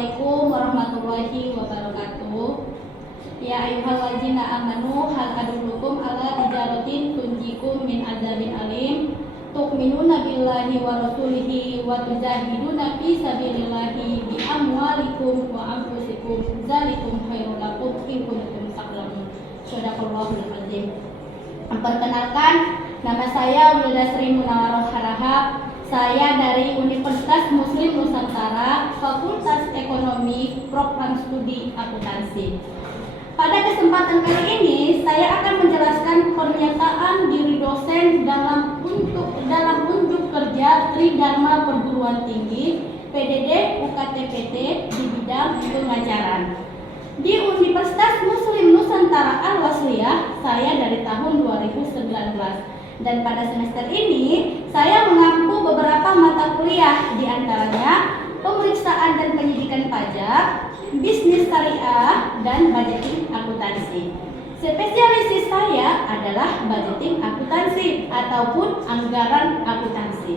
Assalamualaikum warahmatullahi wabarakatuh. Ya ayyuhalladzina amanu hal adullukum ala tijaratin tunjikum min adzabin alim tu'minuna billahi wa rasulihi wa tujahiduna fi sabilillahi bi amwalikum wa anfusikum dzalikum khairul lakum in kuntum ta'lamun. Shadaqallahul azim. Perkenalkan, nama saya Wilda Sri Munawwaroh Harahap. Saya dari Universitas Muslim Nusantara, Fakultas Ekonomi, Program Studi Akuntansi. Pada kesempatan kali ini, saya akan menjelaskan pernyataan diri dosen dalam unjuk kerja Tridharma Perguruan Tinggi PDD UKT-PT di bidang pengajaran. Di Universitas Muslim Nusantara Al-Wasliyah, saya dari tahun 2019. Dan pada semester ini, saya mengampu beberapa mata kuliah, di antaranya pemeriksaan dan penyidikan pajak, bisnis syariah, dan budgeting akuntansi. Spesialisasi saya adalah budgeting akuntansi ataupun anggaran akuntansi.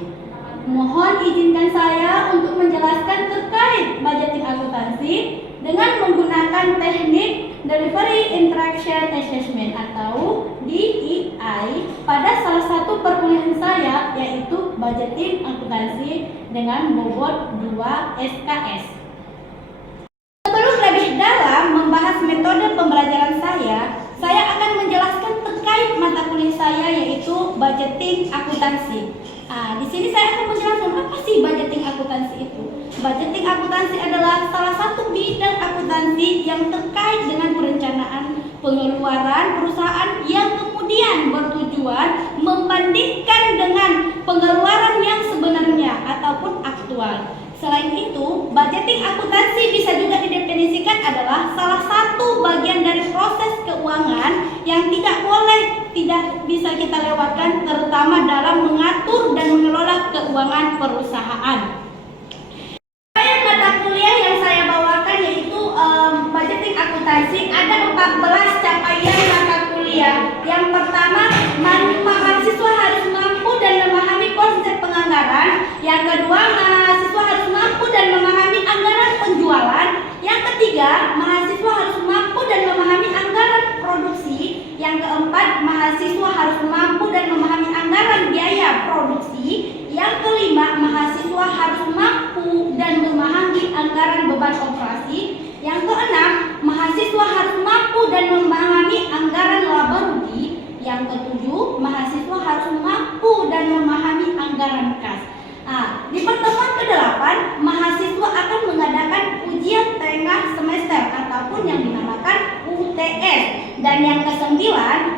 Mohon izinkan saya untuk menjelaskan terkait budgeting akuntansi dengan menggunakan teknik Delivery Interaction Assessment atau DEI pada salah satu perkuliahan saya, yaitu budgeting akuntansi dengan bobot 2 SKS. Sebelum lebih dalam membahas metode pembelajaran saya akan menjelaskan terkait mata kuliah saya, yaitu budgeting akuntansi. Di sini saya akan menjelaskan apa sih budgeting akuntansi itu. Budgeting akuntansi adalah salah satu bidang akuntansi yang terkait dengan perencanaan pengeluaran perusahaan yang kemudian bertujuan membandingkan dengan pengeluaran yang sebenarnya ataupun aktual. Selain itu, budgeting akuntansi bisa juga didefinisikan adalah salah satu bagian dari proses keuangan yang tidak bisa kita lewatkan, terutama dalam mengatur dan mengelola keuangan perusahaan. Mata kuliah yang saya bawakan yaitu budgeting akuntansi. Ada 14 capaian mata kuliah. Yang pertama, mahasiswa harus mampu dan memahami konsep penganggaran. Yang kedua, mahasiswa harus mampu dan memahami anggaran penjualan. Yang ketiga, mahasiswa harus mampu dan memahami anggaran produksi. Yang keempat, mahasiswa harus mampu dan memahami anggaran biaya produksi. Yang kelima, mahasiswa harus mampu dan memahami anggaran beban operasi. Yang keenam, mahasiswa harus mampu dan memahami anggaran laba rugi. Yang ketujuh, mahasiswa harus mampu dan memahami anggaran kas. Di pertemuan ke-8, mahasiswa akan mengadakan ujian tengah semester ataupun yang dinamakan UTS. Dan yang ke-9,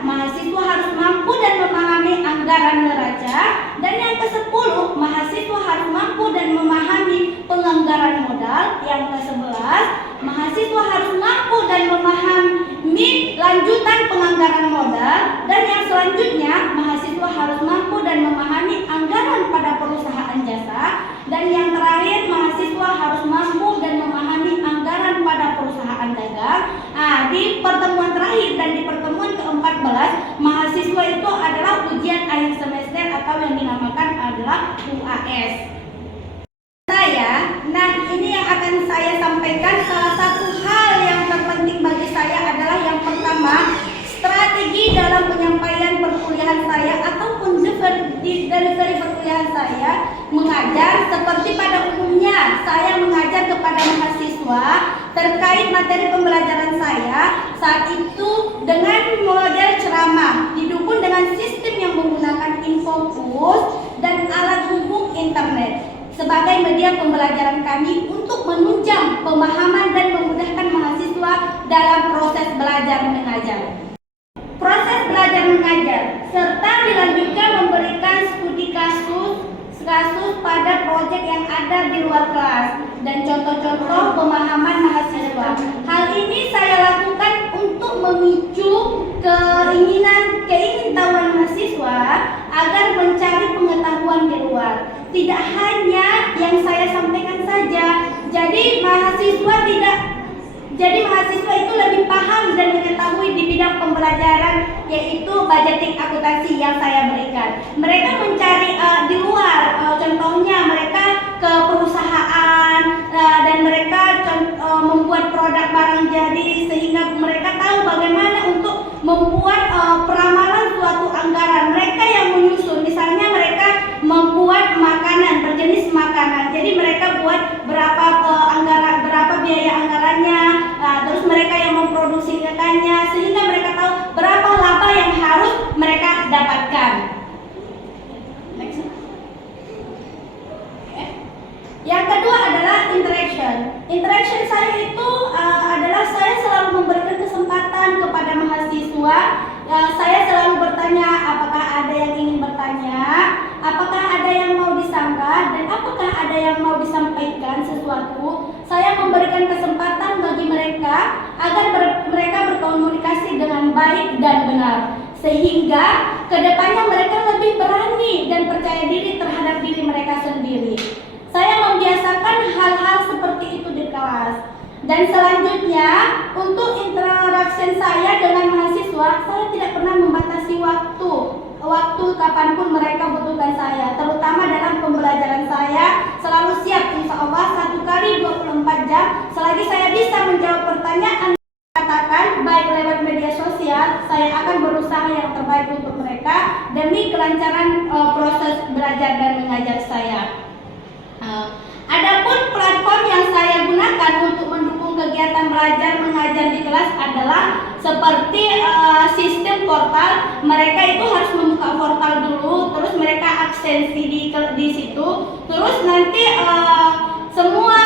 mahasiswa harus mampu dan memahami anggaran neraca. Dan yang ke-10, mahasiswa harus mampu dan memahami penganggaran modal. Yang ke-11, mahasiswa harus mampu dan memahami lanjutan penganggaran modal. Dan yang selanjutnya, mahasiswa harus mampu dan memahami anggaran pada perusahaan jasa. Dan yang terakhir, mahasiswa harus mampu dan memahami anggaran pada perusahaan dagang. Di pertemuan terakhir dan di pertemuan ke-14, mahasiswa itu adalah ujian akhir semester atau yang dinamakan adalah UAS. Ini yang akan saya sampaikan. Salah satu hal yang terpenting bagi saya adalah yang pertama, strategi dalam penyampaian perkuliahan saya ataupun delivery perkuliahan saya mengajar. Seperti pada umumnya saya mengajar kepada mahasiswa terkait materi pembelajaran saya saat itu dengan model ceramah, didukung dengan sistem yang menggunakan infocus dan alat hubung internet sebagai media pembelajaran kami untuk menunjang pemahaman dan memudahkan mahasiswa dalam proses belajar mengajar. Proses belajar mengajar serta dilanjutkan memberikan studi kasus pada proyek yang ada di luar kelas dan contoh-contoh pemahaman mahasiswa. Hal ini saya lakukan untuk memicu keingintahuan mahasiswa agar mencari pengetahuan di luar. Tidak hanya yang saya sampaikan saja. Jadi mahasiswa itu lebih paham dan mengetahui di bidang pembelajaran, yaitu budgeting akuntansi yang saya berikan. Mereka mencari di luar, contohnya mereka ke perusahaan dan mereka membuat peramalan suatu anggaran. Mereka yang menyusun, misalnya mereka membuat makanan, berjenis makanan. Jadi mereka buat berapa berapa biaya anggarannya, terus mereka yang memproduksikannya, sehingga mereka tahu berapa laba yang harus mereka dapatkan. Next. Okay. Yang kedua adalah interaction. Interaction saya itu adalah saya selalu memberikan kesempatan kepada mahasiswa. Saya selalu bertanya, apakah ada yang ingin bertanya, apakah ada yang mau disanggah, dan apakah ada yang mau disampaikan sesuatu. Saya memberikan kesempatan bagi mereka agar mereka berkomunikasi dengan baik dan benar, sehingga kedepannya mereka lebih berani dan percaya diri terhadap diri mereka sendiri. Saya membiasakan hal-hal seperti itu di kelas. Dan selanjutnya, untuk interaksi saya dengan mahasiswa, saya tidak pernah membatasi waktu kapanpun mereka butuhkan saya, terutama dalam pembelajaran saya selalu siap, insya Allah 1 kali 24 jam. Selagi saya bisa menjawab pertanyaan katakan baik lewat media sosial, saya akan berusaha yang terbaik untuk mereka demi kelancaran proses belajar dan mengajar saya. Adapun platform yang saya gunakan untuk mendukung kegiatan belajar mengajar di kelas adalah seperti sistem portal. Mereka itu harus membuka portal dulu, terus mereka absensi di situ, terus nanti semua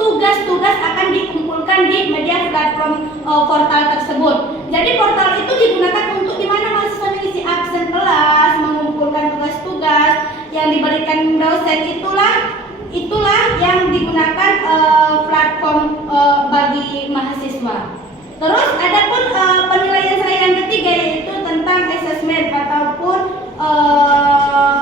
tugas-tugas akan dikumpulkan di media platform portal tersebut. Jadi portal itu digunakan untuk dimana mahasiswa mengisi absen kelas, mengumpulkan tugas-tugas yang diberikan dosen, itulah yang digunakan platform bagi mahasiswa. Terus adapun penilaian saya yang ketiga yaitu tentang assessment ataupun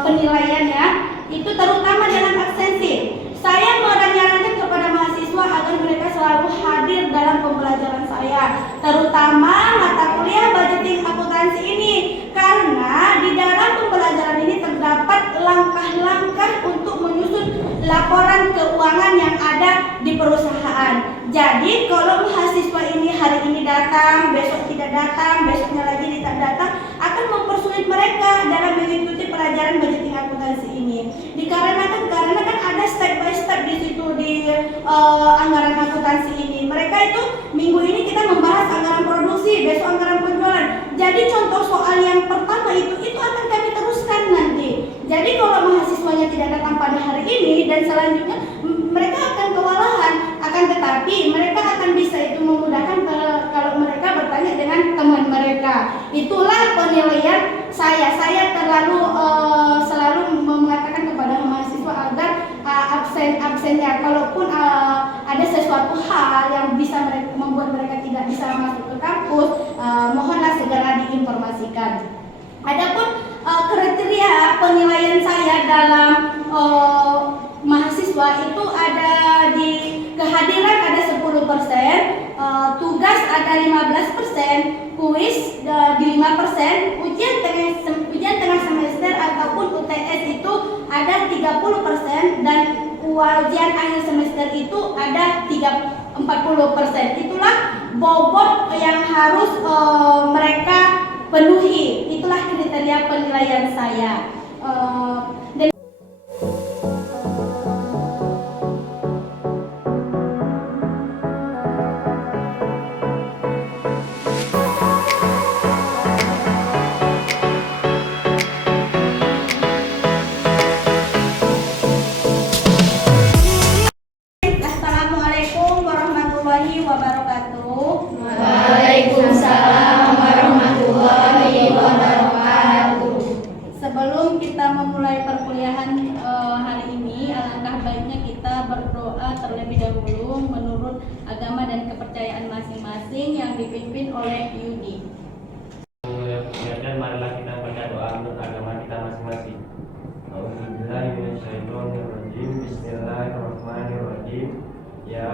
penilaiannya itu terutama dalam absensi. Saya menyarankan kepada mahasiswa agar mereka selalu hadir dalam pembelajaran saya, terutama mata kuliah budgeting akuntansi ini, karena di dalam pembelajaran ini terdapat langkah-langkah untuk menyusun laporan keuangan yang ada di perusahaan. Jadi kalau mahasiswa ini hari ini datang, besok tidak datang, besoknya lagi tidak datang, akan mempersulit mereka dalam mengikuti pelajaran budgeting akuntansi ini. Karena kan ada step by step di situ di anggaran akuntansi ini. Mereka itu minggu ini kita membahas anggaran produksi, besok anggaran penjualan. Jadi contoh soal yang pertama itu akan kami teruskan nanti. Jadi kalau mahasiswanya tidak datang pada hari ini dan selanjutnya mereka akan kewalahan, akan tetapi mereka akan bisa itu memudahkan kalau mereka bertanya dengan teman mereka. Itulah penilaian saya. Saya selalu mengatakan kepada mahasiswa agar absennya, kalaupun ada sesuatu hal yang bisa membuat mereka tidak bisa masuk ke kampus, mohonlah segera diinformasikan. Adapun kriteria penilaian saya dalam mahasiswa itu ada di kehadiran ada 10%, tugas ada 15%, kuis di 5%, ujian tengah semester ataupun UTS itu ada 30%, dan ujian akhir semester itu ada 40%. Itulah bobot yang harus mereka penuhi. Itulah kriteria penilaian saya. Assalamualaikum warahmatullahi wabarakatuh. Waalaikumsalam warahmatullahi wabarakatuh. Sebelum kita memulai perkuliahan hari ini, alangkah baiknya kita berdoa terlebih dahulu menurut agama dan kepercayaan masing-masing yang dipimpin oleh Yudi. Dan marilah kita baca doa menurut agama kita masing-masing. Bismillahirrahmanirrahim. Ya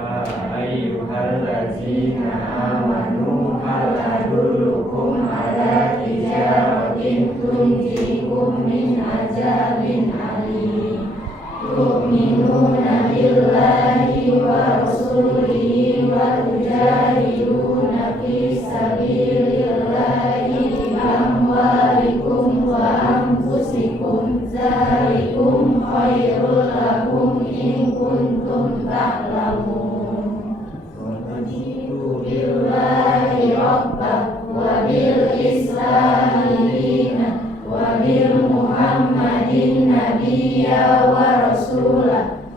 ayyuhallazina amanu hal adullukum ala tijaratin tunjikum min azabin alim. Tu'minuna billahi wa rasulihi wa tujahiduna fi sabilillah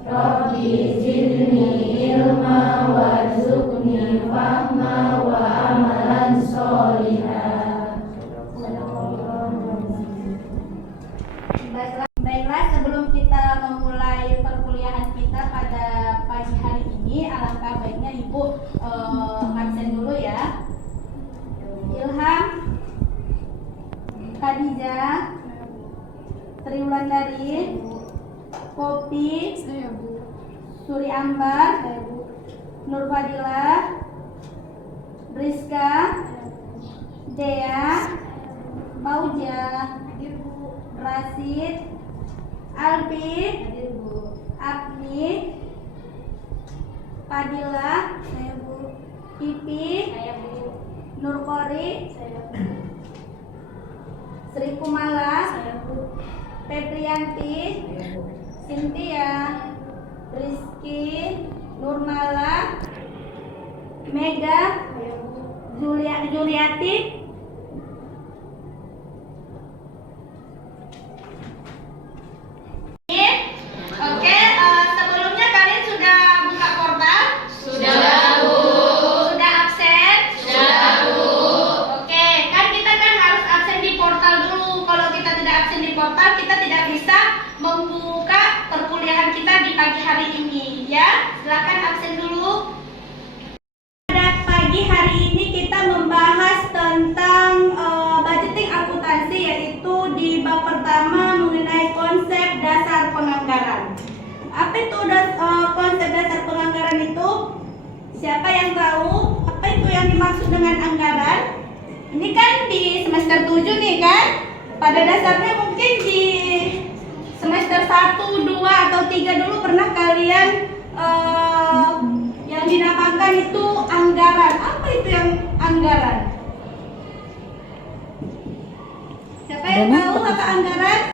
Rabbi zidni ilma warzuqni fahma wa amalan sholihan. Baiklah, sebelum kita memulai perkuliahan kita pada pagi hari ini, alangkah baiknya Ibu absen dulu ya. Ilham, Khadijah, Triwulandari, Popi, Suri Ambar, Nur Fadilah, Rizka, Dea, Pauja, Rasid, Albi, Abni, Fadila, Pipi, Nurkori, Sri Kumala, Febrianti, Cynthia, Rizky, Nurmala, Mega, Juliati. Oke, sebelumnya kalian sudah buka portal? Sudah, Bu. Sudah absen? Sudah, Bu. Oke, kan kita kan harus absen di portal dulu. Kalau kita tidak absen di portal, kita tidak bisa membuka perkuliahan kita di pagi hari ini. Ya, silakan absen dulu. Pada pagi hari ini kita membahas tentang budgeting akuntansi, yaitu di bab pertama mengenai konsep dasar penganggaran. Apa itu konsep dasar penganggaran itu? Siapa yang tahu apa itu yang dimaksud dengan anggaran? Ini kan di semester 7 nih kan? Pada dasarnya mungkin di semester 1, 2, atau 3 dulu pernah kalian yang dinamakan itu anggaran. Apa itu yang anggaran? Siapa yang tahu apa anggaran?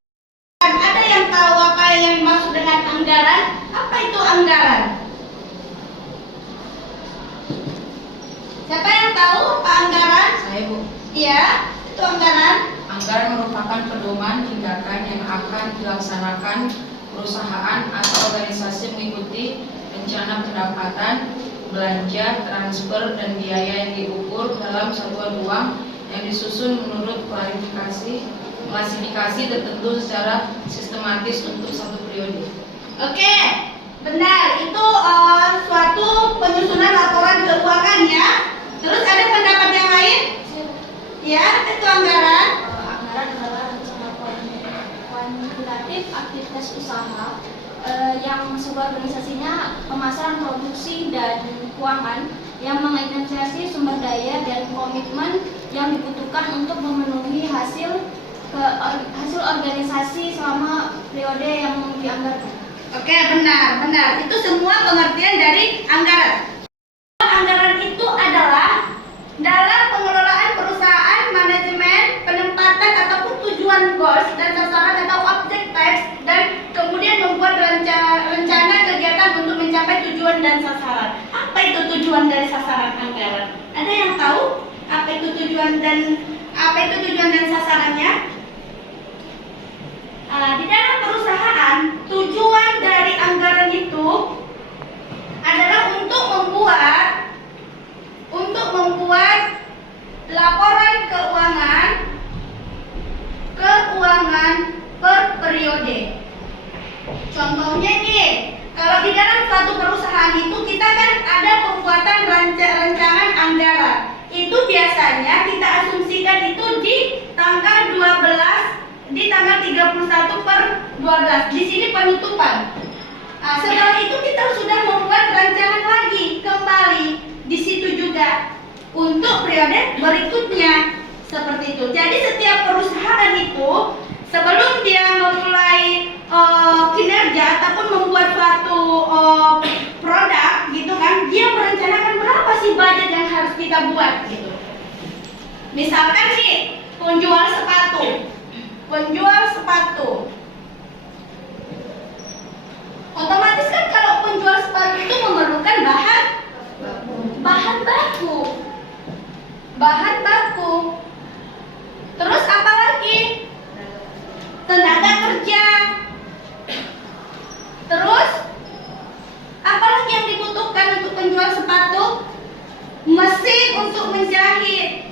Ada yang tahu apa yang dimaksud dengan anggaran? Apa itu anggaran? Siapa yang tahu apa anggaran? Saya, Bu. Iya, itu anggaran. Anggaran merupakan pedoman tindakan yang akan dilaksanakan perusahaan atau organisasi mengikuti rencana pendapatan, belanja, transfer, dan biaya yang diukur dalam satuan uang yang disusun menurut klasifikasi tertentu secara sistematis untuk satu periode. Oke, benar. Itu suatu penyusunan laporan keuangan ya. Terus ada pendapat yang lain? Ya, itu anggaran. Anggaran adalah rencana kuantitatif aktivitas usaha yang sebuah organisasinya pemasaran produksi dan keuangan yang mengidentifikasi sumber daya dan komitmen yang dibutuhkan untuk memenuhi hasil organisasi selama periode yang dianggarkan. Oke, benar. Itu semua pengertian dari anggaran. Anggaran itu adalah dalam pengelolaan perusahaan, manajemen, penempatan ataupun tujuan goals dan sasaran atau objectives, dan kemudian membuat rencana kegiatan untuk mencapai tujuan dan sasaran. Apa itu tujuan dari sasaran anggaran? Ada yang tahu apa itu tujuan dan sasarannya? Di dalam perusahaan, tujuan dari anggaran itu adalah untuk membuat laporan keuangan per periode. Contohnya nih, kalau di dalam suatu perusahaan itu kita kan ada pembuatan rancangan anggaran. Itu biasanya kita asumsikan itu di tanggal 31/12. Di sini penutupan. Setelah itu kita sudah membuat rancangan lagi kembali di situ juga untuk periode berikutnya, seperti itu. Jadi setiap perusahaan itu sebelum dia memulai kinerja ataupun membuat suatu produk gitu kan, dia merencanakan berapa sih budget yang harus kita buat gitu. Misalkan nih penjual sepatu. Otomatis kan kalau penjual sepatu itu memerlukan bahan baku. Terus apa lagi? Tenaga kerja. Terus menjahit.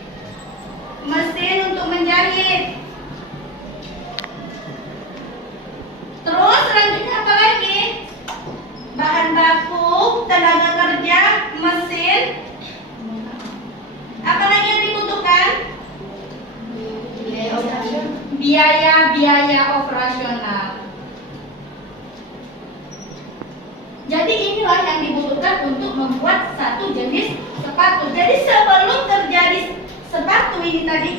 Mesin untuk menjahit. Terus selanjutnya apa lagi? Bahan baku, tenaga kerja, mesin. Apa lagi yang dibutuhkan? Biaya operasional. Jadi inilah yang dibutuhkan untuk membuat satu jenis sepatu. Jadi sebelum terjadi sepatu ini tadi,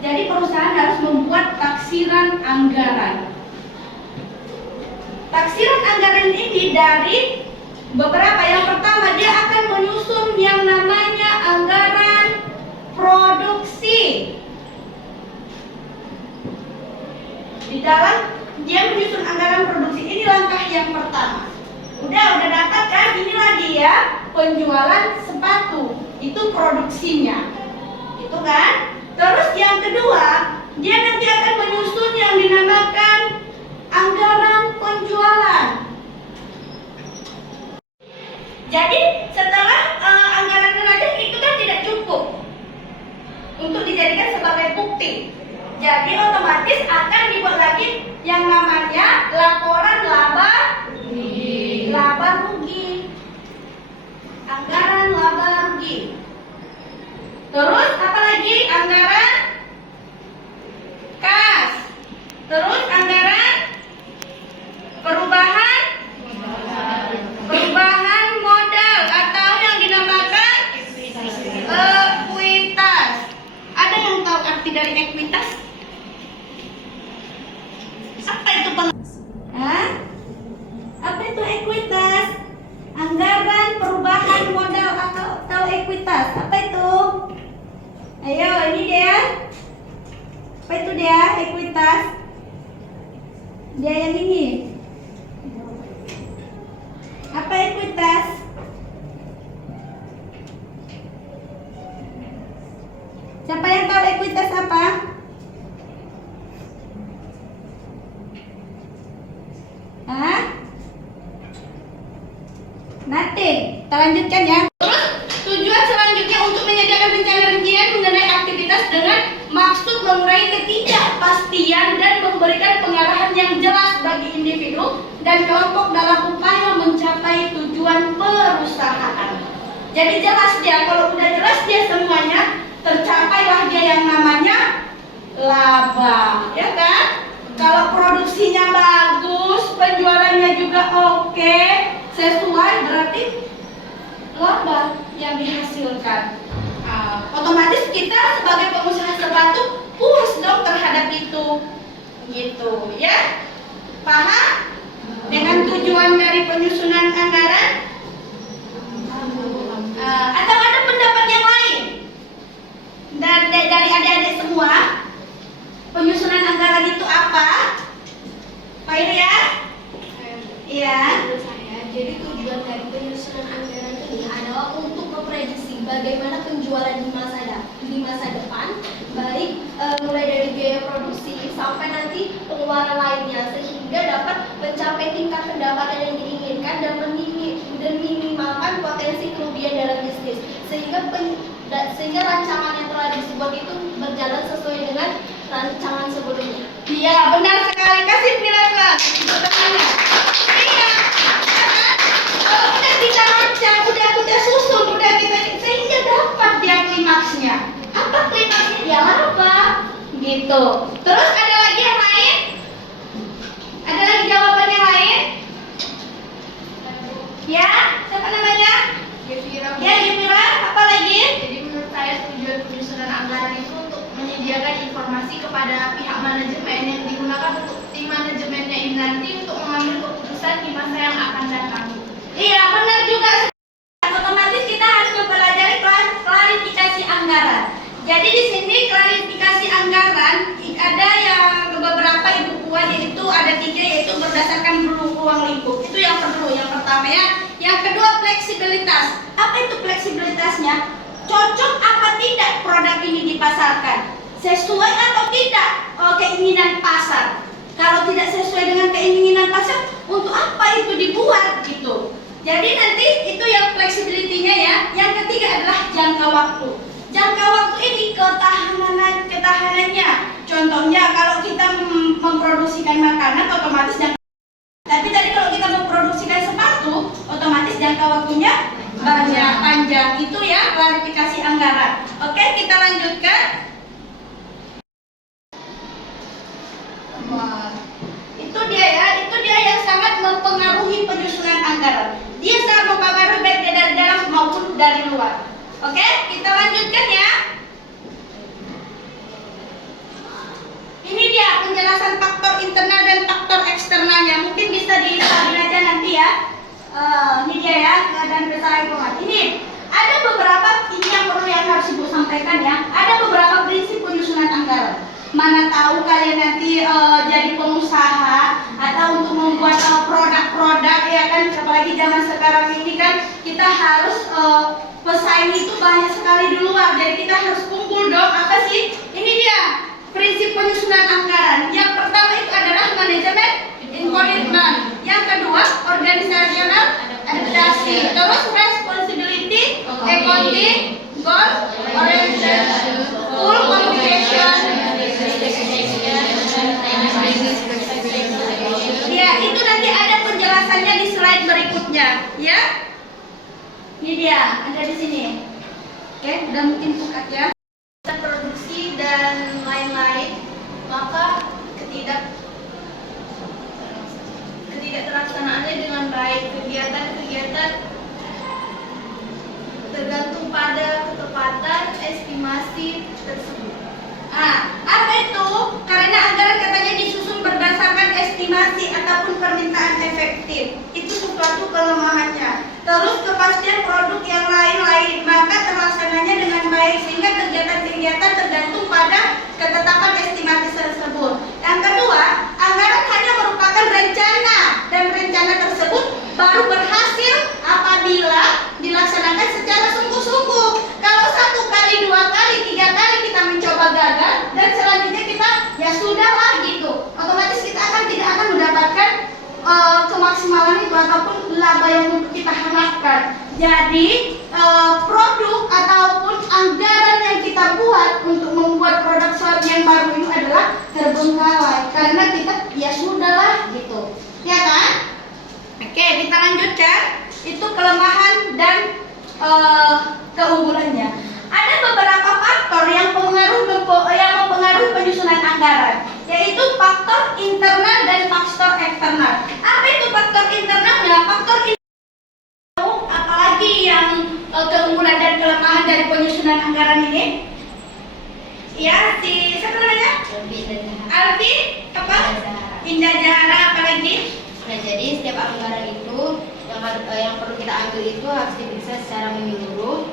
jadi perusahaan harus membuat taksiran anggaran. Taksiran anggaran ini dari beberapa. Yang pertama, dia akan menyusun yang namanya anggaran produksi. Di dalam dia menyusun anggaran produksi, ini langkah yang pertama. Udah dapat kan? Inilah dia penjualan sepatu. Itu produksinya. Itu kan? Terus yang kedua, dia nanti akan menyusun yang dinamakan anggaran penjualan. Jadi setelah anggaran penjualan itu kan tidak cukup untuk dijadikan sebagai bukti. Jadi otomatis akan dibuat lagi yang namanya laporan laba rugi. Anggaran laba rugi. Terus apa lagi? Anggaran kas. Terus anggaran perubahan modal atau yang dinamakan ekuitas. Ada yang tahu arti dari ekuitas? Apa itu Apa itu ekuitas? Anggaran perubahan modal atau ekuitas. Apa itu? Ayo, ini dia. Apa itu dia? Ekuitas. Dia yang ini. Apa ekuitas? Siapa yang tahu ekuitas apa? Nothing. Kita lanjutkan ya. Terus tujuan selanjutnya untuk menyediakan rencana rincian mengenai aktivitas dengan maksud mengurangi ketidakpastian dan memberikan pengarahan yang jelas bagi individu dan kelompok dalam upaya mencapai tujuan perusahaan. Jadi jelas dia, kalau udah jelas dia semuanya, tercapailah dia yang namanya laba, ya kan? Kalau produksinya bagus, penjualannya juga oke, sesuai, berarti laba yang dihasilkan. Otomatis kita sebagai pengusaha sepatu puas dong terhadap itu, gitu ya? Paham? Dengan tujuan dari penyusunan anggaran? Atau ada pendapat yang lain dari adik-adik semua? Penyusunan anggaran itu apa? Pak Irya? Iya. Jadi tujuan dari penyusunan anggaran ini adalah untuk memprediksi bagaimana penjualan di masa depan, baik mulai dari biaya produksi sampai nanti pengeluaran lainnya, sehingga dapat mencapai tingkat pendapatan yang diinginkan dan minimalkan potensi kerugian dalam bisnis, sehingga rancangan yang telah dibuat itu berjalan sesuai dengan rancangan sebelumnya. Iya, benar sekali. Kasih penjelasan. Iya. Kalau udah kita rancang, udah kita susun, udah kita sehingga dapat dia klimaksnya. Apa klimaksnya? Ya laba. Gitu. Terus ada lagi yang lain? Ada lagi jawaban yang lain? Ya, siapa namanya? Ya, Yemira. Apa lagi? Jadi menurut saya tujuan penyusunan anggaran itu untuk menyediakan informasi kepada pihak manajemen yang digunakan untuk tim manajemennya ini nanti untuk mengambil keputusan di masa yang akan datang. Iya, benar juga. Otomatis kita harus mempelajari klarifikasi anggaran. Jadi di sini klarifikasi anggaran ada yang beberapa ibu puan, yaitu ada 3, yaitu berdasarkan ruang lingkup. Itu yang perlu. Yang pertama ya. Yang kedua, fleksibilitas. Apa itu fleksibilitasnya? Cocok apa tidak produk ini dipasarkan? Sesuai atau tidak keinginan pasar? Kalau tidak sesuai dengan keinginan pasar, untuk apa itu dibuat gitu? Jadi nanti itu yang fleksibilitinya ya. Yang ketiga adalah jangka waktu. jangka waktu ini ketahanannya. Contohnya kalau kita memproduksikan makanan otomatis tapi tadi kalau kita memproduksikan sepatu otomatis jangka waktunya banyak panjang. Itu ya klarifikasi anggaran. Oke, kita lanjutkan. Wah, itu dia yang sangat mempengaruhi penyusunan anggaran. Dia sangat mempengaruhi baik dari dalam maupun dari luar. Oke, kita lanjutkan ya. Ini dia penjelasan faktor internal dan faktor eksternalnya. Mungkin bisa disalin aja nanti ya. Ini dia ya, keadaan besar ekonomi. Ini ada beberapa, ini yang perlu yang harus Ibu sampaikan ya. Ada beberapa prinsip penyusunan anggaran. Mana tahu kalian nanti jadi pengusaha atau untuk membuat produk-produk ya kan, apalagi zaman sekarang ini kan kita harus pesaing itu banyak sekali di luar, jadi kita harus kumpul dong. Apa sih? Ini dia prinsip penyusunan anggaran. Yang pertama itu adalah manajemen komitmen, yang kedua organisasional adaptasi, terus responsibility, accounting, goal orientation, full communication. Ya, itu nanti ada penjelasannya di slide berikutnya, ya. Ini dia, ada di sini. Oke, udah mungkin buka ya. Produksi dan lain-lain, maka ketidakterlaksanaannya dengan baik. Kegiatan-kegiatan tergantung pada ketepatan estimasi tersebut. Apa itu? Karena anggaran katanya disusun berdasarkan estimasi ataupun permintaan efektif. Itu suatu kelemahannya. Terus kepastian produk yang lain-lain, maka terlaksananya dengan baik sehingga kegiatan-kegiatan tergantung pada ketetapan estimasi tersebut. Yang kedua, anggaran hanya merupakan rencana dan rencana tersebut baru berhasil apabila dilaksanakan secara sungguh-sungguh. Kalau 1 kali, 2 kali, 3 kali kita mencoba gagal dan selanjutnya kita ya sudahlah gitu, otomatis kita tidak akan mendapatkan kemaksimalan itu ataupun laba yang kita harapkan. Jadi produk ataupun anggaran yang kita buat untuk membuat produk suatu yang baru itu adalah terbengkalai karena kita ya sudahlah gitu, ya kan? Oke, kita lanjutkan. Itu kelemahan dan keunggulannya. Ada beberapa faktor yang mempengaruhi penyusunan anggaran, yaitu faktor internal dan faktor eksternal. Apa itu faktor internalnya? Faktor internal apalagi yang keunggulan dan kelemahan dari penyusunan anggaran ini? Ya, siapa namanya? Alfi apa? Indah Zahara, apalagi? Nah, jadi setiap anggaran itu yang perlu kita ambil itu harus diperiksa secara menyeluruh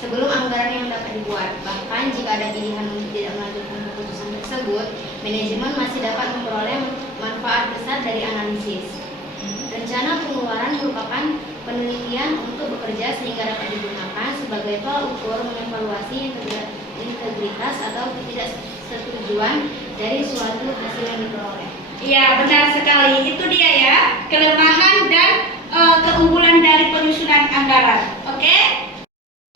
sebelum anggaran yang dapat dibuat. Bahkan jika ada pilihan untuk tidak melanjutkan keputusan tersebut, manajemen masih dapat memperoleh manfaat besar dari analisis. Rencana pengeluaran merupakan penelitian untuk bekerja sehingga dapat digunakan sebagai tolak ukur mengevaluasi integritas atau ketidaksetujuan dari suatu hasil yang diperoleh. Iya, benar sekali. Itu dia ya, kelemahan dan keunggulan dari penyusunan anggaran. Oke?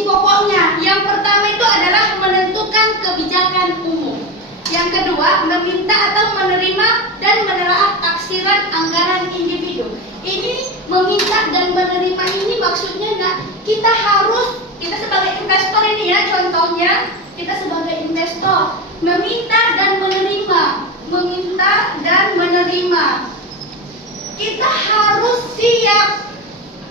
Pokoknya, yang pertama itu adalah menentukan kebijakan umum. Yang kedua, meminta atau menerima dan menelaah taksiran anggaran individu. Ini meminta dan menerima ini maksudnya kita sebagai investor ini ya, contohnya kita sebagai investor meminta dan menerima. Kita harus siap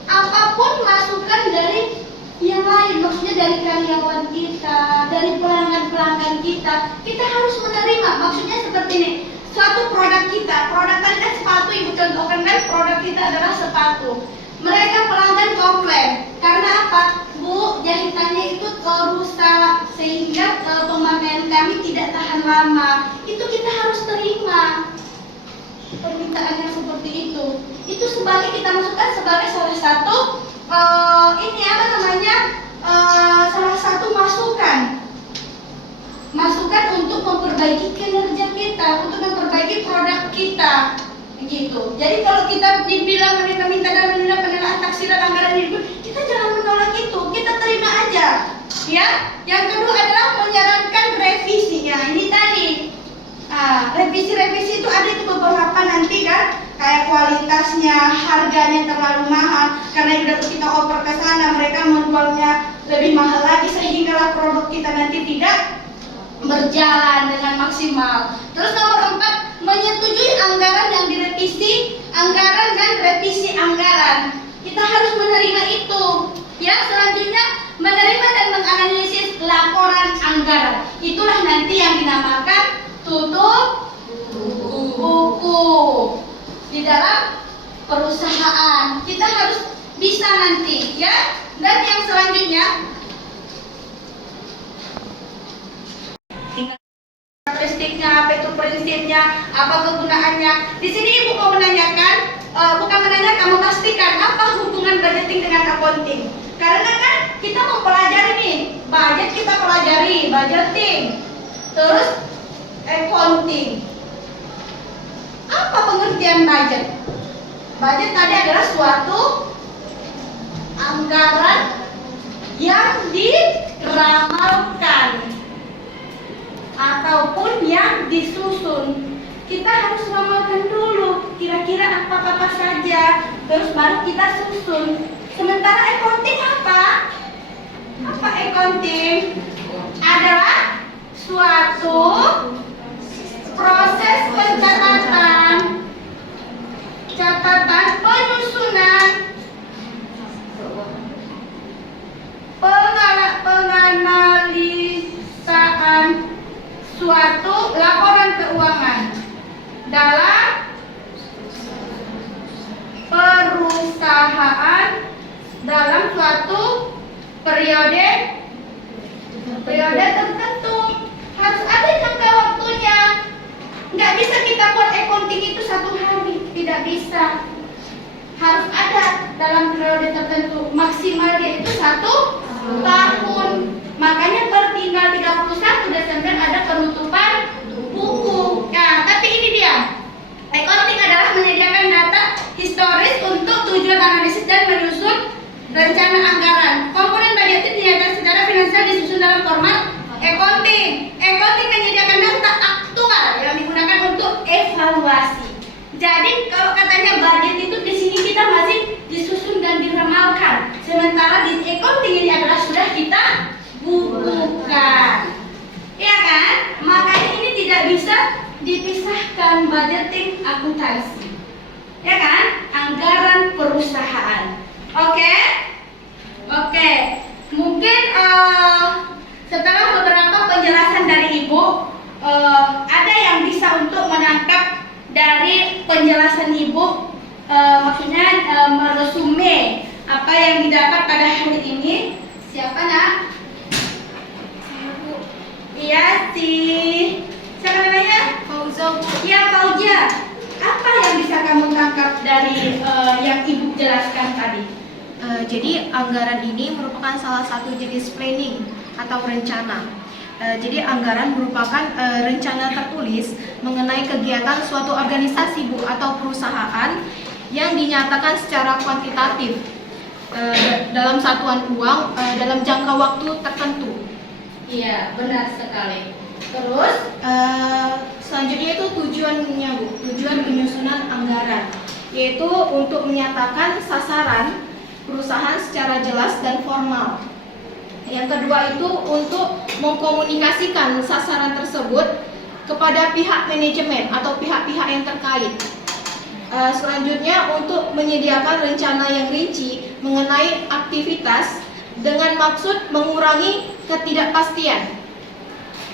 apapun masukan dari yang lain, maksudnya dari karyawan kita, dari pelanggan-pelanggan kita harus menerima. Maksudnya seperti ini, suatu produk kan sepatu, Ibu contohkan kan produk kita adalah sepatu. Mereka pelanggan komplain, karena apa? Bu, jahitannya itu rusak sehingga pemakaian kami tidak tahan lama. Itu kita harus terima permintaannya seperti itu. Itu sebagai kita masukkan sebagai salah satu salah satu masukan untuk memperbaiki kinerja kita, untuk memperbaiki produk kita, begitu. Jadi kalau kita dibilang meminta dan menunda penilaian taksiran anggaran itu, kita jangan menolak itu, kita terima aja, ya. Yang kedua karena udah kita oper ke sana, mereka menjualnya lebih mahal lagi sehingga produk kita nanti tidak berjalan dengan maksimal. Terus nomor 4, menyetujui anggaran yang direvisi, anggaran dan revisi anggaran. Kita harus menerima itu. Ya, selanjutnya menerima dan menganalisis laporan anggaran. Itulah nanti yang dinamakan tutup buku di dalam perusahaan. Kita harus bisa nanti, ya. Dan yang selanjutnya, karakteristiknya, apa itu prinsipnya, apa kegunaannya. Di sini Ibu mau menanyakan, bukan menanyakan, memastikan apa hubungan budgeting dengan accounting. Karena kan kita mempelajari nih, budget kita pelajari, budgeting, terus accounting. Apa pengertian budget? Budget tadi adalah suatu anggaran yang diramalkan ataupun yang disusun. Kita harus ramalkan dulu kira-kira apa saja, terus baru kita susun. Sementara accounting apa? Apa accounting? Adalah suatu proses pencatatan, penyusunan, penganalisaan suatu laporan keuangan dalam perusahaan dalam suatu periode tertentu. Harus ada jangka waktunya. Nggak bisa kita buat accounting itu 1 hari, tidak bisa. Harus ada dalam periode tertentu, maksimal dia itu 1 tahun. Makanya pertinggal 31 Desember ada penutupan buku. Nah, tapi ini dia. Accounting adalah menyediakan data historis untuk tujuan analisis dan menyusun rencana anggaran. Komponen budgeting dinyatakan secara finansial disusun dalam format accounting. Accounting menyediakan data aktual yang digunakan untuk evaluasi. Jadi kalau katanya budget itu di sini kita masih disusun dan diramalkan. Sementara di accounting ini adalah sudah kita bukukan. Ya kan? Makanya ini tidak bisa dipisahkan budgeting akuntansi. Ya kan? Anggaran perusahaan. Oke? Mungkin setelah beberapa penjelasan dari Ibu, ada yang bisa untuk menangkap dari penjelasan Ibu, maksudnya meresume apa yang didapat pada hari ini. Siapa nak? Iya siapa namanya? Fauza, Bu. Iya Fauza. Apa yang bisa kamu tangkap dari yang Ibu jelaskan tadi? Jadi anggaran ini merupakan salah satu jenis planning atau rencana. Jadi anggaran merupakan rencana tertulis mengenai kegiatan suatu organisasi Bu atau perusahaan yang dinyatakan secara kuantitatif dalam satuan uang dalam jangka waktu tertentu. Iya, benar sekali. Terus selanjutnya itu tujuannya Bu, tujuan penyusunan anggaran, yaitu untuk menyatakan sasaran perusahaan secara jelas dan formal. Yang kedua itu untuk mengkomunikasikan sasaran tersebut kepada pihak manajemen atau pihak-pihak yang terkait. Selanjutnya untuk menyediakan rencana yang rinci mengenai aktivitas dengan maksud mengurangi ketidakpastian.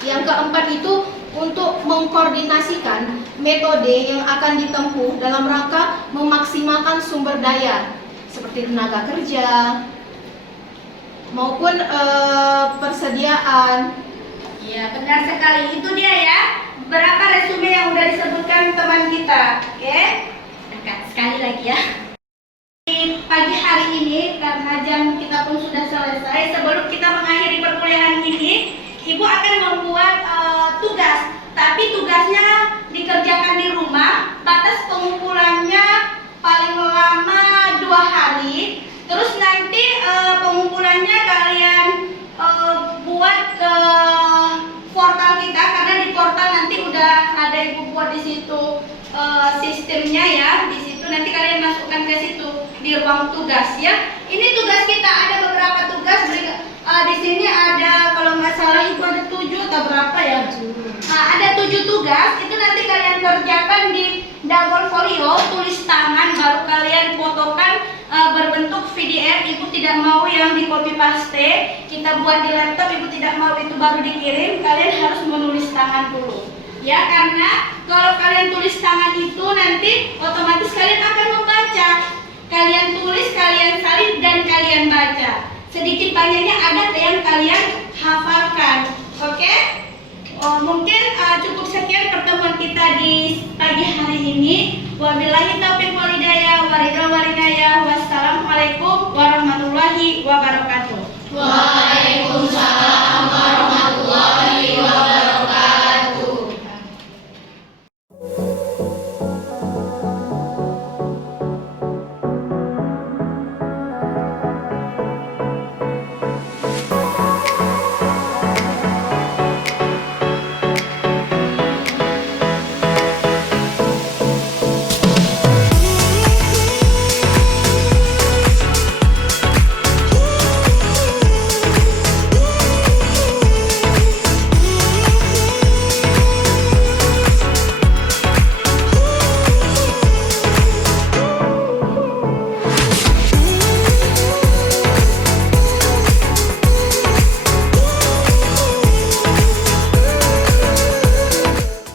Yang keempat itu untuk mengkoordinasikan metode yang akan ditempuh dalam rangka memaksimalkan sumber daya seperti tenaga kerja maupun persediaan. iya, benar sekali. Itu dia ya. Berapa resume yang udah disebutkan teman kita. Oke? Dekat sekali lagi ya. Di pagi hari ini karena jam kita pun sudah selesai, sebelum kita mengakhiri perkuliahan ini, Ibu akan membuat tugas. Tapi tugasnya dikerjakan di rumah. Batas pengumpulannya paling lama 2 hari. Terus nanti pengumpulannya kalian buat ke portal kita, karena di portal nanti udah ada Ibu buat di situ sistemnya ya. Di situ nanti kalian masukkan ke situ. di ruang tugas ya. Ini tugas kita, ada beberapa tugas. Di sini ada, kalau nggak salah itu ada 7 atau berapa ya? Nah, ada 7 tugas. Itu nanti kalian kerjakan di double folio, tulis tangan, baru kalian fotokan berbentuk PDF. Ibu tidak mau yang di copy paste, kita buat di laptop. Ibu tidak mau itu baru dikirim. Kalian harus menulis tangan dulu. Ya, karena kalau kalian tulis tangan itu nanti otomatis kalian akan membaca. Kalian tulis, kalian salin, dan kalian baca. Sedikit banyaknya ada yang kalian hafalkan. Oke? Mungkin cukup sekian pertemuan kita di pagi hari ini. Wabillahi taufiq walhidayah, wassalamualaikum.